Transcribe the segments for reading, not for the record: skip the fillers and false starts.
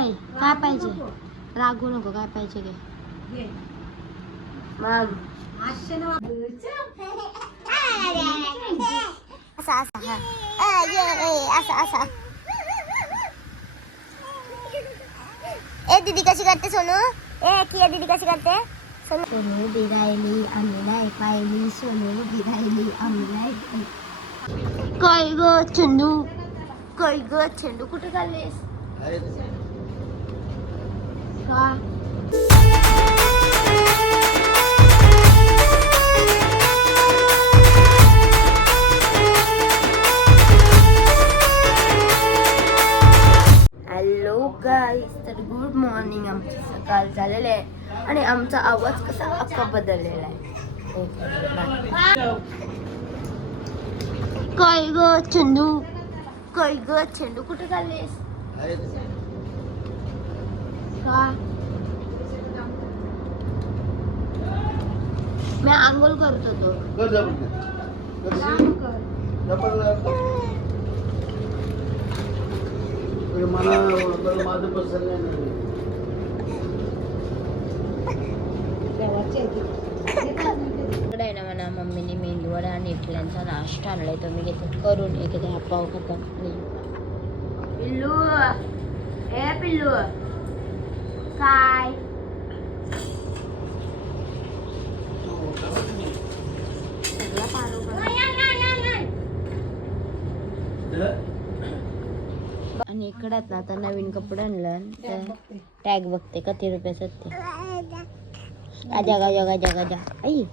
काय काय पाहिजे? रागू नको, काय पाहिजे घे. मग असा असा असा असा. ए दीदी कशी करते सोनू? ए किया दीदी कशी करते? सोनू बिरायली आम्ही नाही पाहिली, सोनू बिरायली आम्ही नाही. काय ग चंदू, काय ग चंदू, कुठे चाललीस? का हॅलो गाईस, तर गुड मॉर्निंग. आमची सकाळ झालेली आहे आणि आमचा आवाज कसा अख्खा बदललेला आहे. काय ग चंदू, काय ग चंदू, कुठे चाललीस? का मी आंघोळ करत होतो. इकडे ना म्हणा मम्मीने मेंदूवडा आणि इडल्यांचा नाश्ता आणलाय, तो मी घेते करून एखाद्या पाव खाता. पिल्लू ए पिल्लू काय आणि इकडं ना आता नवीन कपडे आणलं, टॅग बघते किती रुपयाचं ते. आजा गाजा गाजा गाजा आई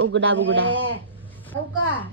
उघडा बुगडा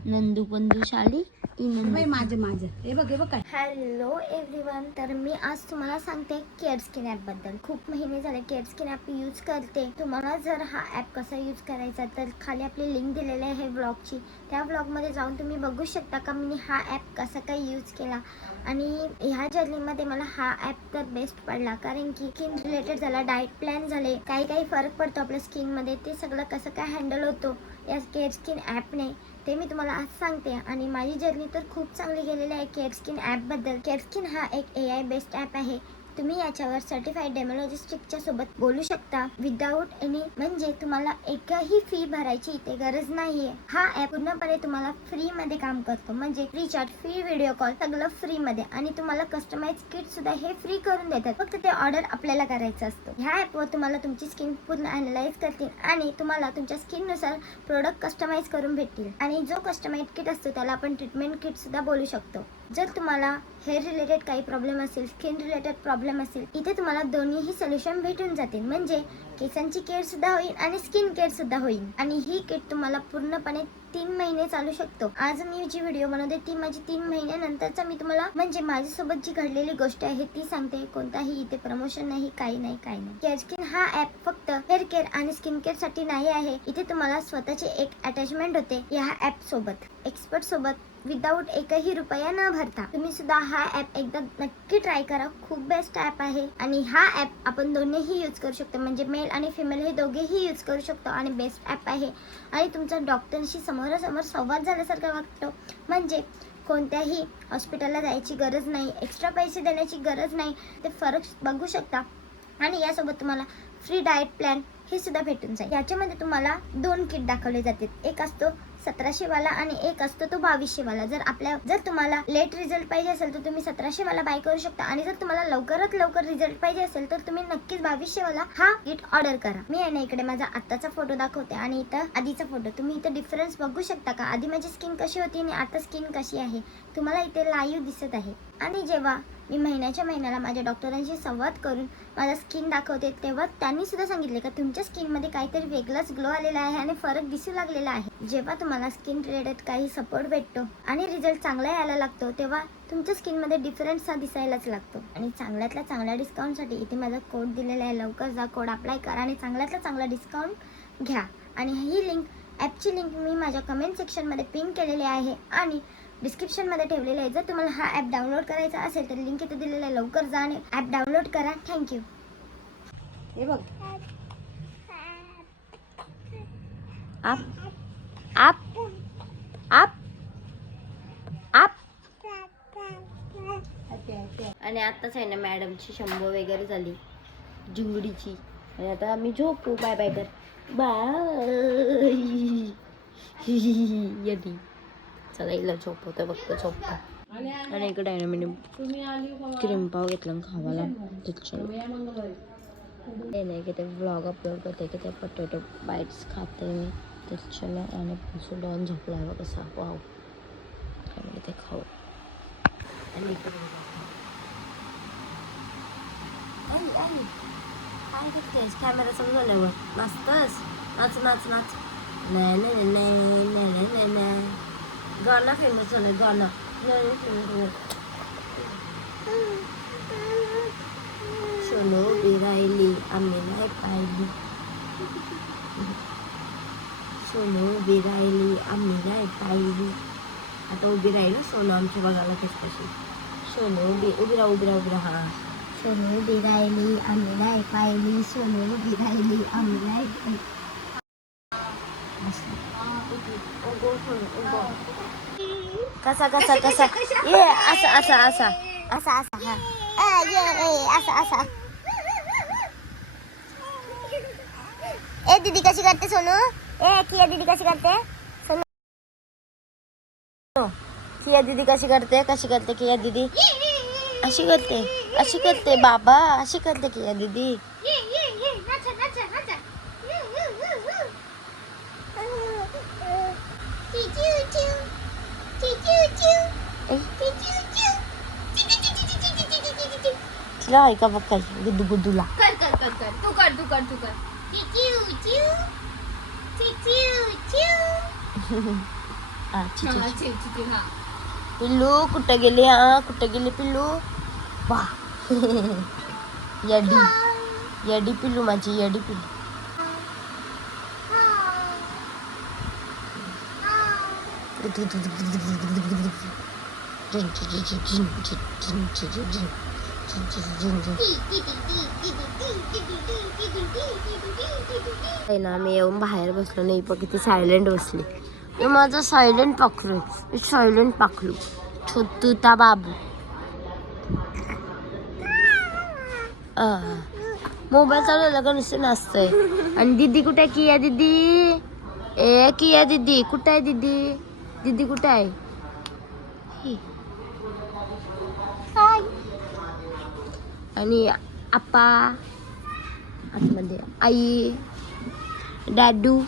नंदू पंदू शाली माझं हे बघ काय. हॅलो एव्हरीवन, तर मी आज तुम्हाला सांगते केअर स्किन ॲप बद्दल. खूप महिने झाले केअर स्किन ॲप यूज करते. तुम्हाला जर हा ॲप कसा यूज करायचा तर खाली आपली लिंक दिलेली आहे ब्लॉगची. त्या ब्लॉगमध्ये जाऊन तुम्ही बघू शकता का मी हा ॲप कसा काय यूज केला. आणि ह्या जर्नीमध्ये मला हा ॲप तर बेस्ट पडला, कारण की स्किन रिलेटेड झाला, डाएट प्लॅन झाले, काही काही फरक पडतो आपल्या स्किनमध्ये, ते सगळं कसं काय हँडल होतो या केअर स्किन ॲपने ते मी तुम्हाला आज सांगते. आणि माझी जर्नी तर खूप चांगली गेलेली आहे केअर स्किन ॲपबद्दल. केअर स्किन हा एक AI बेस्ड ॲप आहे. तुम्ही याच्यावर सर्टिफाईड डेमोलॉजिस्टच्या सोबत बोलू शकता विदाऊट एनी, म्हणजे तुम्हाला एकही फी भरायची इथे गरज नाहीये. हा ॲप पूर्णपणे तुम्हाला फ्री मध्ये काम करतो, म्हणजे free chat, free video call, सगळं फ्री मध्ये. आणि तुम्हाला कस्टमाइज किट सुद्धा हे फ्री करून देतात, फक्त ते ऑर्डर आपल्याला करायचं असतं. ह्या ॲपवर तुम्हाला तुमची स्किन पूर्ण अनालाइज करतील आणि तुम्हाला तुमच्या स्किन नुसार प्रोडक्ट कस्टमाइज करून भेटतील. आणि जो कस्टमाइज किट असतो त्याला आपण ट्रीटमेंट किट सुद्धा बोलू शकतो. जर तुम्हाला हेअर रिलेटेड काही प्रॉब्लेम असेल, स्किन रिलेटेड प्रॉब्लेम असेल, इथे तुम्हाला दोन्हीही सोल्युशन भेटून जातील, म्हणजे केसांची केअर सुद्धा होईल आणि स्किन केअर सुद्धा होईल. आणि ही किट तुम्हाला पूर्णपणे 3 महिने चालू शकतो. आज मी जी व्हिडिओ बनवते ती माझी 3 महिन्यानंतरचा मी तुम्हाला, म्हणजे माझ्यासोबत जी घडलेली गोष्ट आहे ती सांगते. कोणताही इथे प्रमोशन नाही, काही नाही. केअर स्किन हा ॲप फक्त हेअर केअर आणि स्किन केअर साठी नाही आहे. इथे तुम्हाला स्वतःची एक अटॅचमेंट होते या ॲप सोबत, एक्सपर्ट सोबत, विदाऊट एकही रुपया न भरता. तुम्ही सुद्धा हा ॲप एकदा नक्की ट्राय करा, खूप बेस्ट ॲप आहे. आणि हा ॲप आपण दोन्हीही यूज करू शकतो, म्हणजे मेल आणि फिमेल हे दोघेही यूज करू शकतो. आणि बेस्ट ॲप आहे. आणि तुमचा डॉक्टरशी समोरासमोर संवाद झाल्यासारखं वाटतं, म्हणजे कोणत्याही हॉस्पिटलला जायची गरज नाही, एक्स्ट्रा पैसे देण्याची गरज नाही, ते फरक बघू शकता. आणि यासोबत तुम्हाला फ्री डाएट प्लॅन हे सुद्धा भेटून जाईल. याच्यामध्ये तुम्हाला 2 किट दाखवले जातील, एक असतो 1700 वाला आणि एक असतो तो 2200 वाला. जर तुम्हाला लेट रिझल्ट पाहिजे असेल तर तुम्ही 1700 वाला बाय करू शकता, आणि जर तुम्हाला लवकरात लवकर रिझल्ट पाहिजे असेल तर तुम्ही नक्कीच 2200 वाला हा किट ऑर्डर करा. मी आहे ना इकडे माझा आत्ताचा फोटो दाखवते आणि इथं आधीचा फोटो. तुम्ही इथं डिफरन्स बघू शकता का? आधी माझी स्किन कशी होती आणि आता स्किन कशी आहे तुम्हाला इथे लाईव्ह दिसत आहे. आणि जेव्हा मी महिन्याच्या महिन्याला माझ्या डॉक्टरांशी संवाद करून माझा स्किन दाखवते तेव्हा त्यांनी सुद्धा सांगितले का तुमच्या स्किनमध्ये काहीतरी वेगळाच ग्लो आलेला आहे आणि फरक दिसू लागलेला आहे. जेव्हा तुम्हाला स्किन रिलेटेड काही सपोर्ट भेटतो आणि रिझल्ट चांगला यायला लागतो तेव्हा तुमच्या स्किनमध्ये डिफरन्स हा दिसायलाच लागतो. आणि चांगल्यातल्या चांगल्या डिस्काउंटसाठी इथे माझा कोड दिलेला आहे, लवकर जा, कोड अप्लाय करा आणि चांगल्यातला चांगला डिस्काउंट घ्या. आणि ही लिंक, ॲपची लिंक मी माझ्या कमेंट सेक्शनमध्ये पिन केलेली आहे आणि डिस्क्रिप्शनमध्ये ठेवलेलं आहे. जर तुम्हाला हा ॲप डाउनलोड करायचा असेल तर लिंक इथे दिलेलं आहे, लवकर जा आणि ॲप डाउनलोड करा. थँक्यू. हे बघ आप आप आप आप आणि आताच आहे ना मॅडमची 100 वगैरे झाली जिंगडीची. आणि आता आम्ही झोपू. बाय बाय कर. बाय. येते चला हिला झोपवतं बघतं झोपतं. आणि इकडे आहे ना मी क्रीम पाव घेतला खावाला. ते नाही की ते व्लॉग अपलोड करते की ते पोटॅटो बाईट्स खाते मी त्याच्याला. आणि पुसून लावून झोपला आहे बघ कसा. वाव त्यामुळे ते खाऊ. आणि इकडे काय घेतेस कॅमेरा चालू झाल्यावर नाचतस. नाच नाच नाच. नाही नाही नाही नाही नाही नाही. गाणं फेमस झालं गाणं. सोनू उभी राहिली आम्ही नाही पाहिली. सोनू उभी राहिली आम्ही नाही पाहिली. आता उभी राहिली सोनू आमची बघायला कशी. सोनू उभी राहा. सोनू उभी राहिली आम्ही नाही पाहिली. सोनू उभी राहिली आम्ही नाही पाहिली. कसा कसा कसा ये असा असा असा असा असा हा ये असा असा. ए दीदी कशी करते सोनू. ए किया दीदी कशी करते सोनू. किया दीदी कशी करते किया दीदी अशी करते बाबा अशी करते किया दीदी. तिला ऐका बघ काय गुड्डू गुड्डूला कर कर कर कर तू कर तू कर तू कर. पिल्लू कुठं गेली. हा कुठं गेली पिल्लू. वा यडी पिल्लू माझी यडी पिल्लू. ना मी येऊन बाहेर बसलो नाही पण किती सायलेंट बसली. माझं सायलेंट पाखरू. सायलेंट पाखरू छोटूता बाबू. मोबाईल चालवला का नुसतं नाचतंय. आणि दीदी कुठे किया दीदी. ए किया दीदी कुठे आहे दीदी. दीदी कुठे आहे. आणि आप्पा आतमध्ये आई दादू.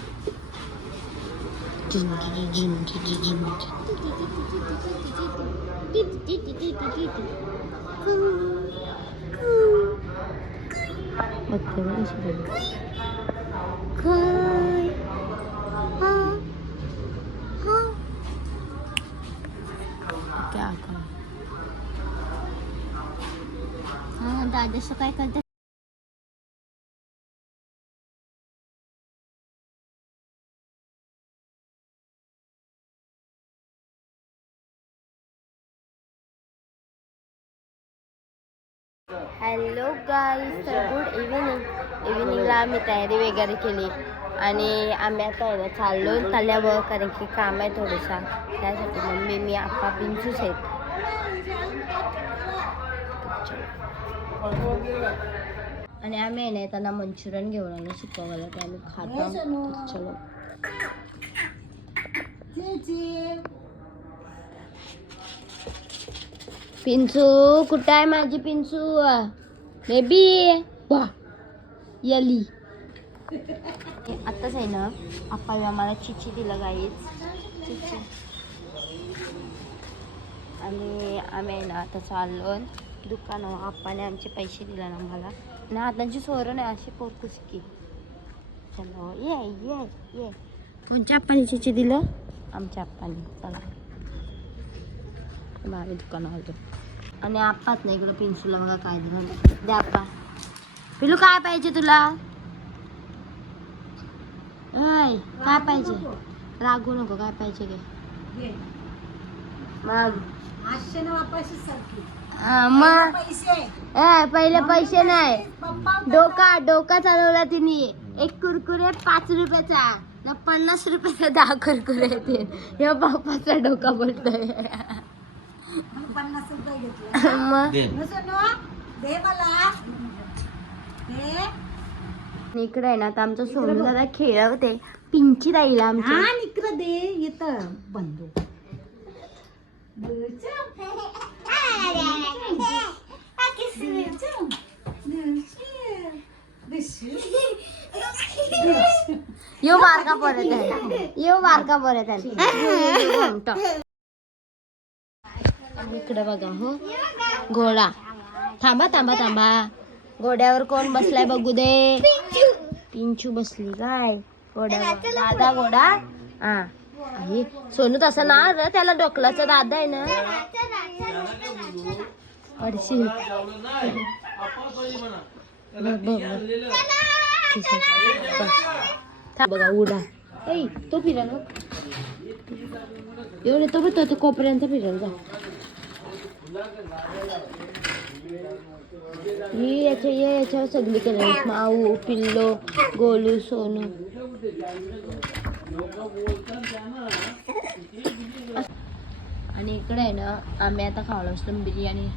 दादाचं काय करते. Hello guys. तर गुड इव्हिनिंगला आम्ही तयारी वगैरे केली आणि आम्ही आता आहे ना चाललो तल्यावर कारण की काम आहे थोडंसा त्यासाठी. मम्मी मी आप्पा पिंचूच आहेत. आणि आम्ही नाही त्यांना मंचुरियन घेऊन आलो शिकवायला ते आम्ही खातो. चलो पिंचू कुठं आहे माझी पिंचू बेबी. वा यली आत्ताच आहे ना आप्पा आम्हाला चिची दिलं गाईच चिची. आणि आम्ही आहे ना आता चाललो दुकानावर. आप्पाने आमचे पैसे दिले ना आम्हाला ना. हातांची सोरं नाही अशी पोरकुसकी. चलो ये ये ये. कोणच्या आप्पाने चिची दिलं. आमच्या आप्पाने. चला आम्ही दुकानावर जाऊ. आणि आप्पाच नाही इकडं पिंचूला बघा काय दिलं. द्या आप्पा. पिलू काय पाहिजे तुला. काय पाहिजे. रागू नको. काय पाहिजे घे. मग मग पहिले पैसे नाही. डोका चालवला तिने. एक कुरकुरे 5 रुपयाचा ना 50 रुपयाचा 10 कुरकुरे येते. हे बापाचा डोका बोलतोय. 50 रुपये मग इकडे आहे ना आता आमचं सोनू दादा खेळवते पिंकी राहिला आमच्या इकडं दे येत बंदू यो मार्का परत आहे यो मार्का परत आहे इकडे बघा हो घोडा थांबा थांबा थांबा घोड्यावर कोण बसलाय बघू दे पिंचू बसली काय घोड्यावर दादा घोडा हा हे सोनू तसं ना रे त्याला डोकलाचा दादा आहे ना अडशी बघा उडा ऐ तो फिरायला एवढे तो बघ तो कोपऱ्यांचा फिरायला याच्यावर सगळी केलं माऊ पिल्लो गोलू सोनू आणि इकडे आहे ना आम्ही आता खावलो असतो बिर्याणी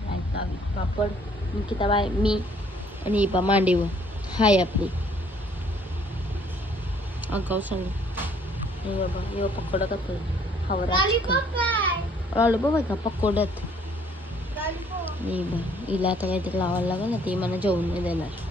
पापड निकिताबाई मी आणि इपा मांडीवर हाय आपली अगाव सांग बाबा ये पकोडा का हवरा लॉलीपॉप आहे का पकोड्यात नाही बा हिला आता काहीतरी लावायला लागेल ना ती मला जेवून नाही देणार